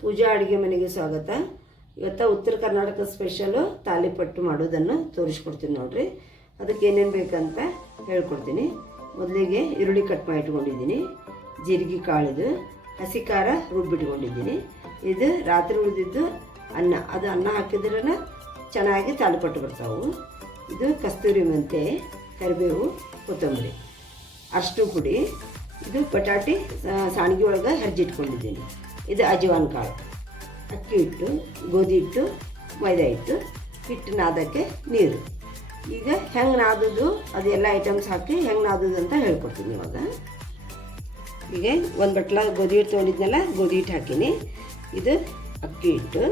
ಪೂಜಾ ಅಡುಗೆ ಮನೆಗೆ ಸ್ವಾಗತ. ಇವತ್ತು ಉತ್ತರ ಕರ್ನಾಟಕ ಸ್ಪೆಷಲು ತಾಲಿಪಟ್ಟು ಮಾಡೋದನ್ನು ತೋರಿಸ್ಕೊಡ್ತೀನಿ ನೋಡ್ರಿ. ಅದಕ್ಕೆ ಏನೇನು ಬೇಕಂತ ಹೇಳ್ಕೊಡ್ತೀನಿ. ಮೊದಲಿಗೆ ಈರುಳ್ಳಿ ಕಟ್ ಮಾಡಿ ಇಟ್ಕೊಂಡಿದ್ದೀನಿ, ಜೀರಿಗೆ ಕಾಳಿದು, ಹಸಿ ಖಾರ ರುಬ್ಬಿಟ್ಕೊಂಡಿದ್ದೀನಿ. ಇದು ರಾತ್ರಿ ಉಳಿದಿದ್ದು ಅನ್ನ, ಅದು ಅನ್ನ ಹಾಕಿದ್ರೆ ಚೆನ್ನಾಗಿ ತಾಲಿಪಟ್ಟು ಬರ್ತಾವೆ. ಇದು ಕಸ್ತೂರಿ ಮೆಂತೆ, ಕರಿಬೇವು, ಕೊತ್ತಂಬರಿ, ಅರಿಶಿನ ಪುಡಿ, ಇದು ಬಟಾಟಿ ಸಾಣಿಗೆ ಒಳಗೆ ಹೆರ್ಜಿಟ್ಕೊಂಡಿದ್ದೀನಿ. ಇದು ಅಜವಾನ್ ಕಾಳು, ಅಕ್ಕಿ ಹಿಟ್ಟು, ಗೋಧಿ ಹಿಟ್ಟು, ಮೈದಾ ಹಿಟ್ಟು, ಹಿಟ್ಟು ನಾದಕ್ಕೆ ನೀರು. ಈಗ ಹೆಂಗೆ ನಾದೋದು ಅದೆಲ್ಲ ಐಟಮ್ಸ್ ಹಾಕಿ ಹೆಂಗೆ ನಾದೋದು ಅಂತ ಹೇಳ್ಕೊಡ್ತೀನಿ ಇವಾಗ. ಈಗ ಒಂದು ಬಟ್ಲ ಗೋಧಿ ಹಿಟ್ಟು ತೊಗೊಂಡಿದ್ನಲ್ಲ, ಗೋಧಿ ಹಿಟ್ಟು ಹಾಕೀನಿ. ಇದು ಅಕ್ಕಿ ಹಿಟ್ಟು,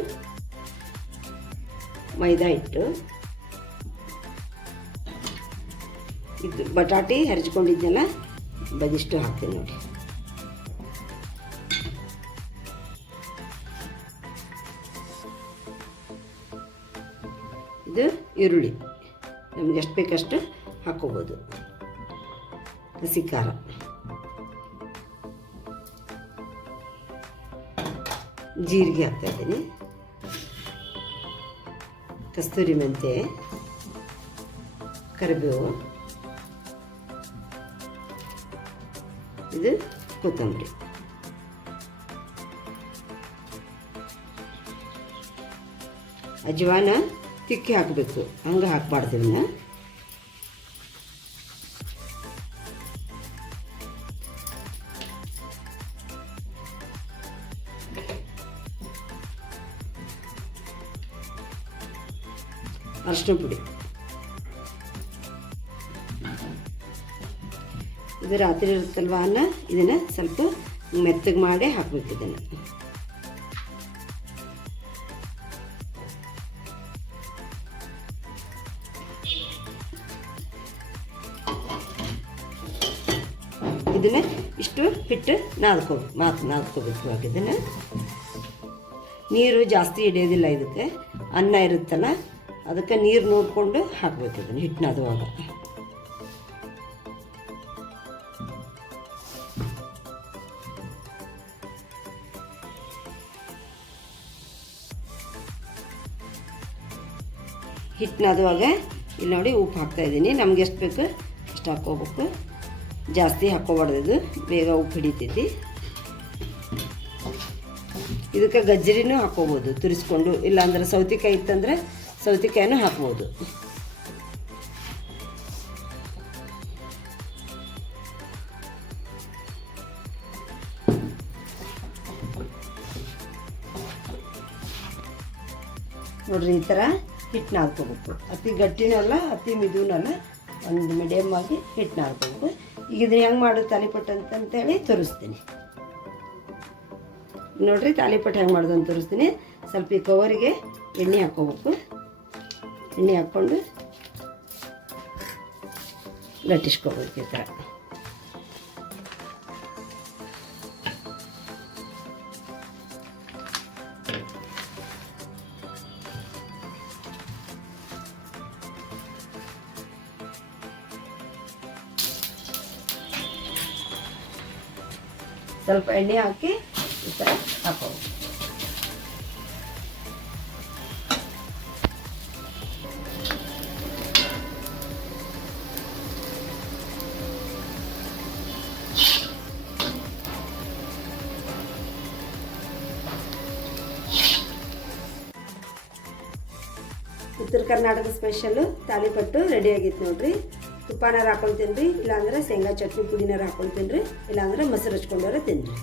ಮೈದಾ ಹಿಟ್ಟು, ಇದು ಬಟಾಟಿ ಹೆರ್ಚ್ಕೊಂಡಿದ್ನಲ್ಲ ಬದಿಷ್ಟು ಹಾಕ್ತೀನಿ ನೋಡಿ. ಇದು ಈರುಳ್ಳಿ ನಮ್ಗೆ ಎಷ್ಟು ಬೇಕಷ್ಟು ಹಾಕ್ಕೋಬೋದು. ಹಸಿ ಖಾರ, ಜೀರಿಗೆ ಹಾಕ್ತಾಯಿದ್ದೀನಿ, ಕಸ್ತೂರಿ ಮೆಂತೆ, ಕರಿಬೇವು, ಇದು ಕೊತ್ತಂಬರಿ. ಅಜವಾನ ತಿಕ್ಕಿ ಹಾಕಬೇಕು, ಹಂಗೆ ಹಾಕಬಾರ್ದು. ಇದನ್ನ ಅರಿಶಿನ ಪುಡಿ, ಇದು ರಾತ್ರಿ ಇರುತ್ತಲ್ವ ಅನ್ನ, ಇದನ್ನು ಸ್ವಲ್ಪ ಮೆತ್ತಗೆ ಮಾಡಿ ಹಾಕಬೇಕು. ಇದನ್ನು ಇದನ್ನು ಇಷ್ಟು ಹಿಟ್ಟು ನಾದ್ಕೋಬೇಕು. ಇವಾಗ ಇದನ್ನು ನೀರು ಜಾಸ್ತಿ ಹಿಡಿಯೋದಿಲ್ಲ ಇದಕ್ಕೆ, ಅನ್ನ ಇರುತ್ತಲ್ಲ ಅದಕ್ಕೆ ನೀರು ನೋಡಿಕೊಂಡು ಹಾಕಬೇಕು. ಇದನ್ನು ಹಿಟ್ಟು ನಾದುವಾಗ ಹಿಟ್ಟು ನಾದುವಾಗ ಇಲ್ಲಿ ನೋಡಿ ಉಪ್ಪು ಹಾಕ್ತಾಯಿದ್ದೀನಿ. ನಮ್ಗೆ ಎಷ್ಟು ಬೇಕು ಅಷ್ಟು ಹಾಕ್ಕೋಬೇಕು, ಜಾಸ್ತಿ ಹಾಕ್ಕೋಬಾರ್ದು, ಇದು ಬೇಗ ಉಪ್ಪು ಹಿಡಿತೈತಿ. ಇದಕ್ಕೆ ಗಜ್ಜರಿನೂ ಹಾಕ್ಕೋಬೋದು ತುರಿಸ್ಕೊಂಡು, ಇಲ್ಲಾಂದ್ರೆ ಸೌತೆಕಾಯಿ ಇತ್ತಂದ್ರೆ ಸೌತೆಕಾಯಿನೂ ಹಾಕ್ಬೋದು. ನೋಡ್ರಿ, ಈ ಥರ ಹಿಟ್ಟು ನಾದ್ಕೋಬೇಕು. ಅತಿ ಗಟ್ಟಿನೂ ಅಲ್ಲ, ಅತಿ ಮಿದುನೂ ಅಲ್ಲ, ಒಂದು ಮೀಡಿಯಮ್ ಆಗಿ ಹಿಟ್ಟು ನಾದ್ಕೋಬೇಕು. ಈಗ ಇದನ್ನ ಹೆಂಗೆ ಮಾಡೋದು ತಾಲಿಪಟ್ಟು ಅಂತೇಳಿ ತೋರಿಸ್ತೀನಿ ನೋಡ್ರಿ. ತಾಲಿಪಟ್ಟು ಹೆಂಗೆ ಮಾಡೋದು ಅಂತ ತೋರಿಸ್ತೀನಿ. ಸ್ವಲ್ಪ ಈ ಕವರಿಗೆ ಎಣ್ಣೆ ಹಾಕ್ಕೋಬೇಕು. ಎಣ್ಣೆ ಹಾಕ್ಕೊಂಡು ಲಟ್ಟಿಸ್ಕೋಬೇಕು ಈ ಥರ. ಸ್ವಲ್ಪ ಎಣ್ಣೆ ಹಾಕಿ ಈ ಥರ ಹಾಕೋಬೇಕು. ಉತ್ತರ ಕರ್ನಾಟಕ ಸ್ಪೆಷಲ್ಲು ತಾಲಿಪಟ್ಟು ರೆಡಿ ಆಗಿತ್ತು ನೋಡ್ರಿ. ತುಪ್ಪನಾರು ಹಾಕ್ಕೊಂಡು ತಿನ್ನಿರಿ, ಇಲ್ಲಾಂದ್ರೆ ಶೇಂಗಾ ಚಟ್ನಿ ಪುಡಿನಾರು ಹಾಕ್ಕೊಂಡು ತಿನ್ನಿರಿ, ಇಲ್ಲಾಂದ್ರೆ ಮೊಸರು ಹಚ್ಕೊಂಡಾರ ತಿನ್ನಿರಿ.